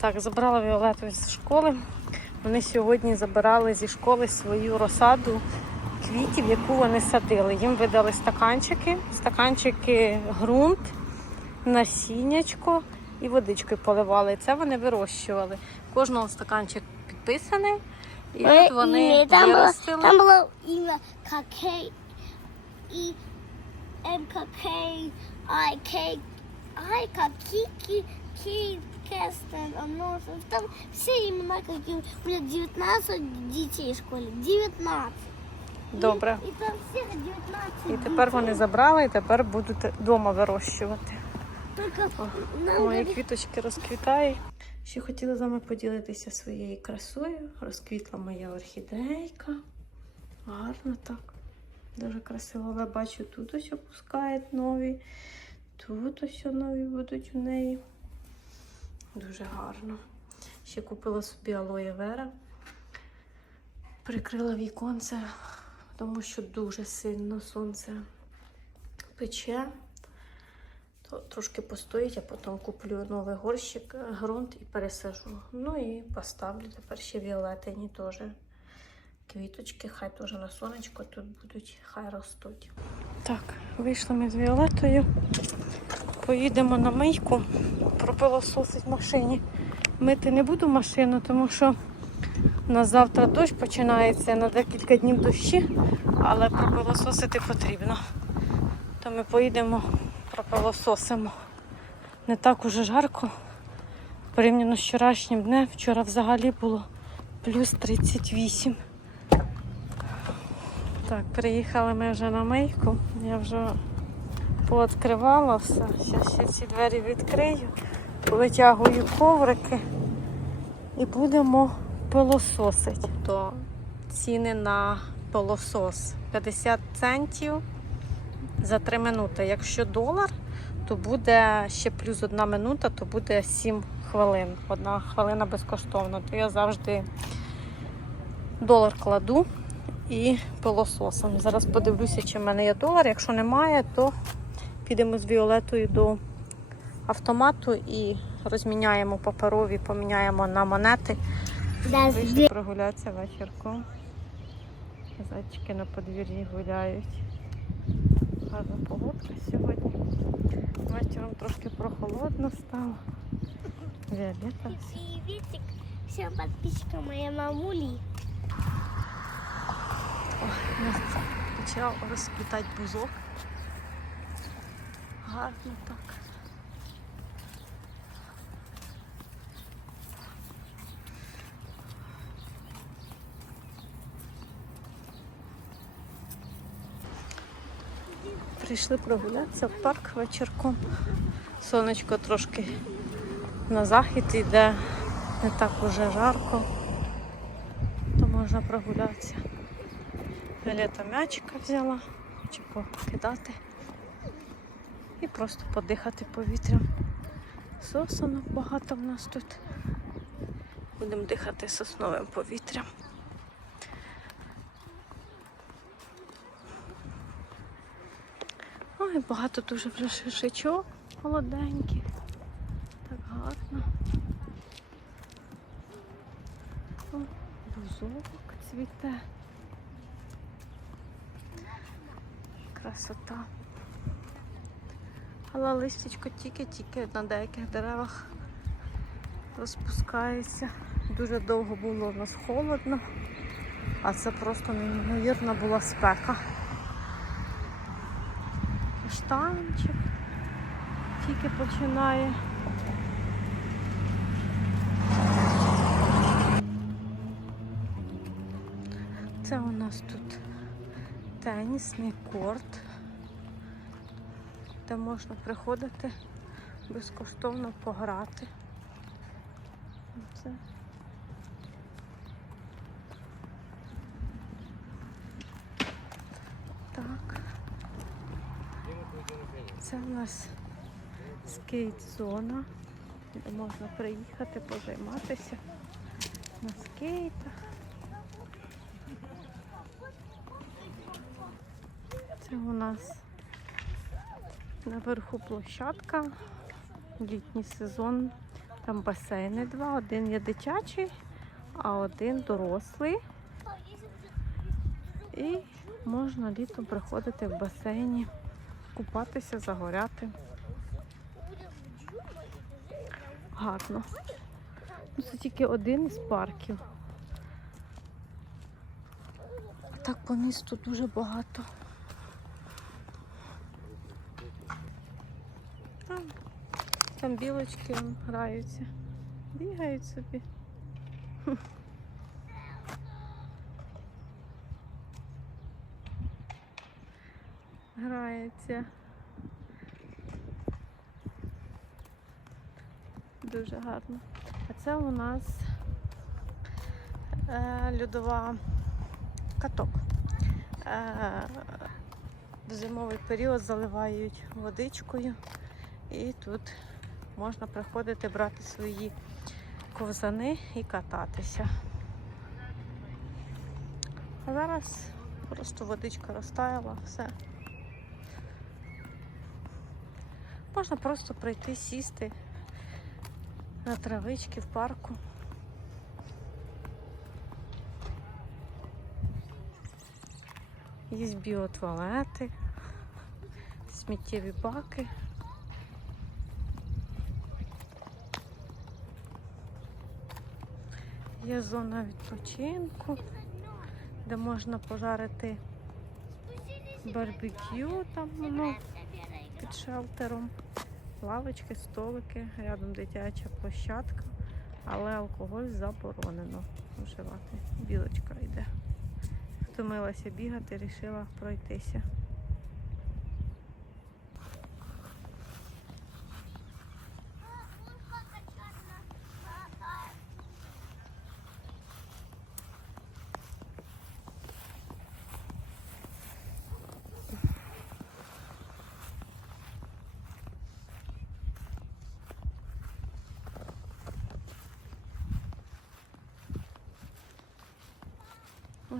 Так, забрала Віолету з школи. Вони сьогодні забирали зі школи свою розсаду квітів, яку вони садили. Їм видали стаканчики, стаканчики ґрунт, насіннячко і водичкою поливали. Це вони вирощували. Кожного стаканчик підписаний. І от вони там було, виростили. там було ім'я КК і МКК, АЙК, Айка, Кікі, Кейт, Кестен, Аносов. Там все імена, які у мене 19 дітей в школі. 19. Добре. І, і там всіх 19 І тепер вони забрали і тепер будуть вдома вирощувати. Тільки нам Мої говорять, квіточки розквітають. Ще хотіла з вами поділитися своєю красою. Розквітла моя орхідейка. Гарно так. Дуже красиво, але бачу, тут ось опускають нові. Тут ось нові будуть у неї. Дуже гарно. Ще купила собі алоє вера. Прикрила віконце, тому що дуже сильно сонце пече то трошки постоїть, а потім куплю новий горщик, ґрунт і пересажу. Ну і поставлю тепер ще віолетині теж. Квіточки, хай теж на сонечко тут будуть, хай ростуть. Так, вийшли ми з Віолетою. Поїдемо на мийку, пропилососить в машині. Мити не буду машину, тому що на завтра дощ починається на декілька днів дощі, але пропилососити потрібно. То ми поїдемо пропилососимо. Не так уже жарко. Порівняно з вчорашнім днем. Вчора взагалі було плюс 38. Так, приїхали ми вже на мийку. Я вже пооткривала все. Зараз ще ці двері відкрию, витягую коврики і будемо пилососити. То ціни на пилосос 50 центів за 3 минути. Якщо долар, то буде ще плюс одна минута, то буде 7 хвилин. Одна хвилина безкоштовно. То я завжди долар кладу і пилососом. Зараз подивлюся, чи в мене є долар. Якщо немає, то підемо з Віолетою до автомату і розміняємо паперові, поміняємо на монети. Вийшли прогулятися вечірком. Зайчики на подвір'ї гуляють. Гарна погодка сьогодні. Вечором трошки прохолодно стало. Віолета. Приветик всем подписчикам моей мамули. Ой, почав розквітати бузок. Гарно так. Прийшли прогулятися в парк вечірком. Сонечко трошки на захід йде, не так уже жарко, то можна прогулятися. Віолета м'ячика взяла, хоче покидати і просто подихати повітрям. Сосонок багато в нас тут. Будемо дихати сосновим повітрям. Ой, багато дуже вже шишечок молоденьких. Так гарно. О, бузок цвіте. Красота. Але листячко тільки-тільки на деяких деревах розпускається. Дуже довго було у нас холодно, а це просто неймовірна була спека. Каштанчик тільки починає. Це у нас тут тенісний корт, де можна приходити безкоштовно пограти. Це. Так. Це у нас скейт-зона, де можна приїхати, позайматися на скейтах. Це у нас наверху площадка, літній сезон. Там басейни два, один є дитячий, а один дорослий. І можна літом приходити в басейні, купатися, загоряти. Гарно. Ну, Це тільки один із парків. А так по місту дуже багато. Там, там білочки граються. Бігають собі. Грається. Дуже гарно. А це у нас е, льодова каток. Е, в зимовий період заливають водичкою і тут можна приходити брати свої ковзани і кататися. А зараз просто водичка розтаяла, все. Можна просто прийти, сісти на травички в парку. Є біотуалети, сміттєві баки. Є зона відпочинку, де можна пожарити барбекю, там воно під шелтером. Лавочки, столики, рядом дитяча площадка, але алкоголь заборонено вживати. Білочка йде. Втомилася бігати, вирішила пройтися.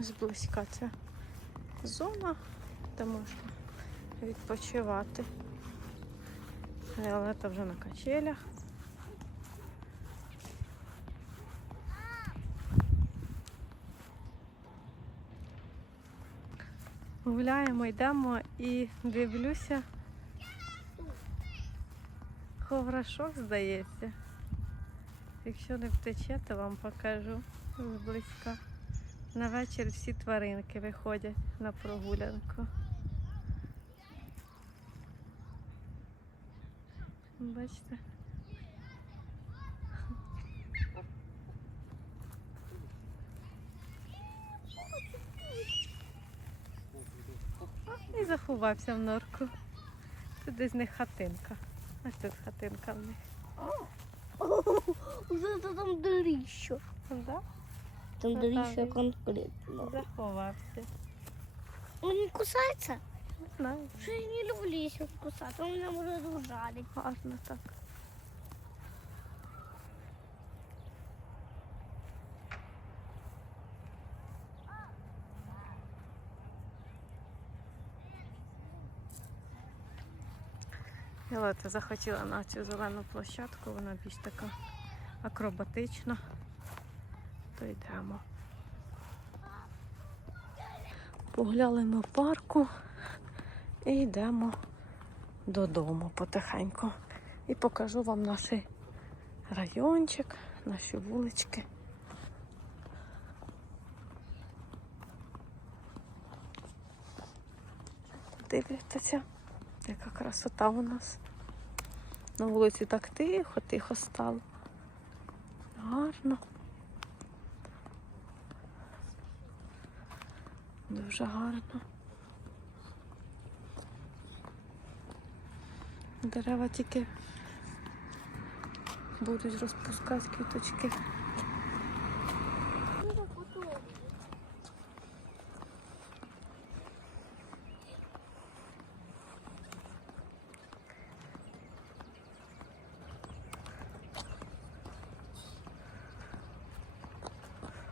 Ось близька ця зона, де можна відпочивати. Віолета вже на качелях. Гуляємо, йдемо і дивлюся. Ховрашок здається. Якщо не втече, то вам покажу зблизька. На вечір всі тваринки виходять на прогулянку. Бачите? І заховався в норку. Тут десь в них хатинка. Ось тут хатинка в них. Уже там дырища. Да? Там там конкретно. Заховався. Он не кусается? Не знаю. Что я не люблю, если он кусается. Он меня может. Гарно так. Єлета захотіла на цю зелену площадку, вона більш така акробатична. То йдемо. Погуляли ми в парку і йдемо додому потихеньку. І покажу вам наш райончик, наші вулички. Дивляться, яка красота у нас. На вулиці так тихо, тихо стало. Гарно. Дуже гарно. Дерева тільки будуть розпускати квіточки.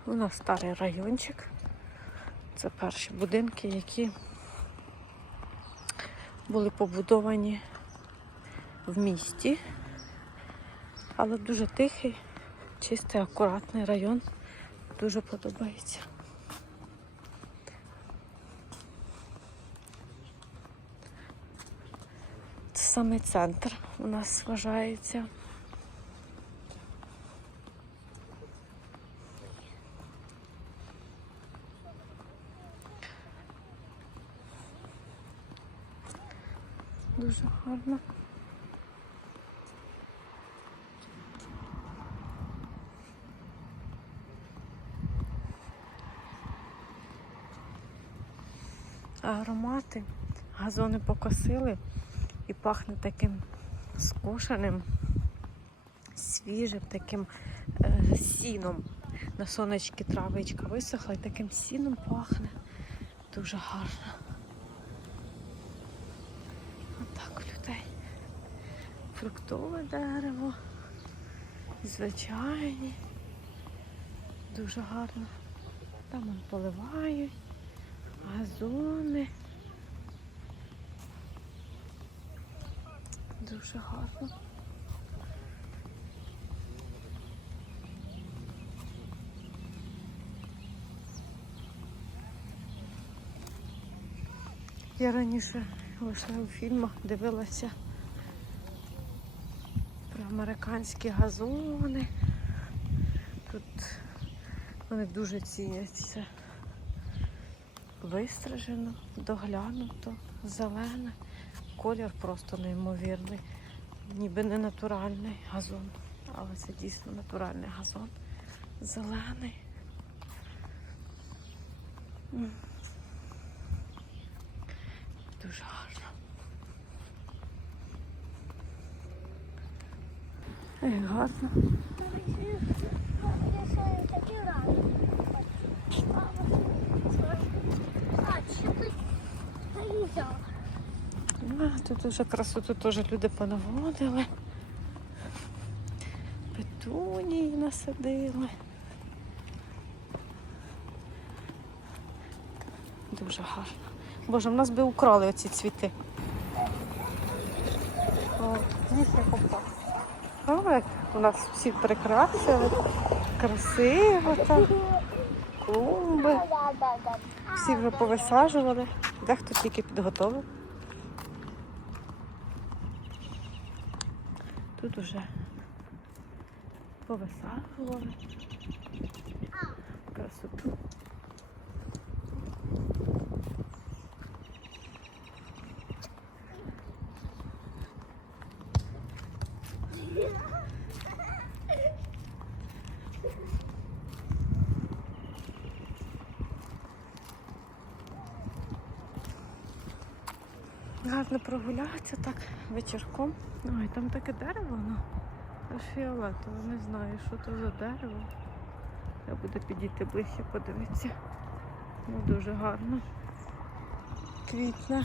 У нас старий райончик. Це перші будинки, які були побудовані в місті. Але дуже тихий, чистий, акуратний район. Дуже подобається. Це саме центр у нас вважається. Дуже гарно. Аромати, газони покосили і пахне таким скошеним, свіжим, таким е, сіном. На сонечки травичка висохла і таким сіном пахне. Дуже гарно. Отак у людей. Фруктове дерево. Звичайні. Дуже гарно. Там он поливають, газони. Дуже гарно. Я раніше лише у фільмах дивилася про американські газони. Тут вони дуже ціняться. Вистрижено, доглянуто, зелене. Колір просто неймовірний. Ніби не натуральний газон, але це дійсно натуральний газон. Зелений. Дуже гарно. Ей, гарно. Я знаю, такі рани. А, чи ти поїхав? А, тут вже красоту теж люди понаводили. Петунії насадили. Дуже гарно. Боже, в нас би украли оці цвіти. О, ніс я попав. О, як у нас всі прикрасили. Красиво так. Клумби. Всі вже повисаджували. Дехто тільки підготовив. Тут уже повисаджували. Красоту. Гарно прогулятися так вечірком. Ой, там таке дерево, воно аж фіолетове. Не знаю, що то за дерево. Я буду підійти ближче, подивитися. Ну, дуже гарно. Квітне.